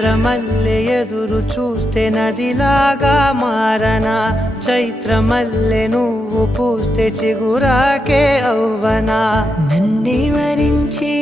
చంద్రమల్లె ఎదురు చూస్తే నదిలాగా మారనా, చైత్రమల్లె నువ్వు పూస్తే చిగురాకే అవ్వనా. నన్నే వరించి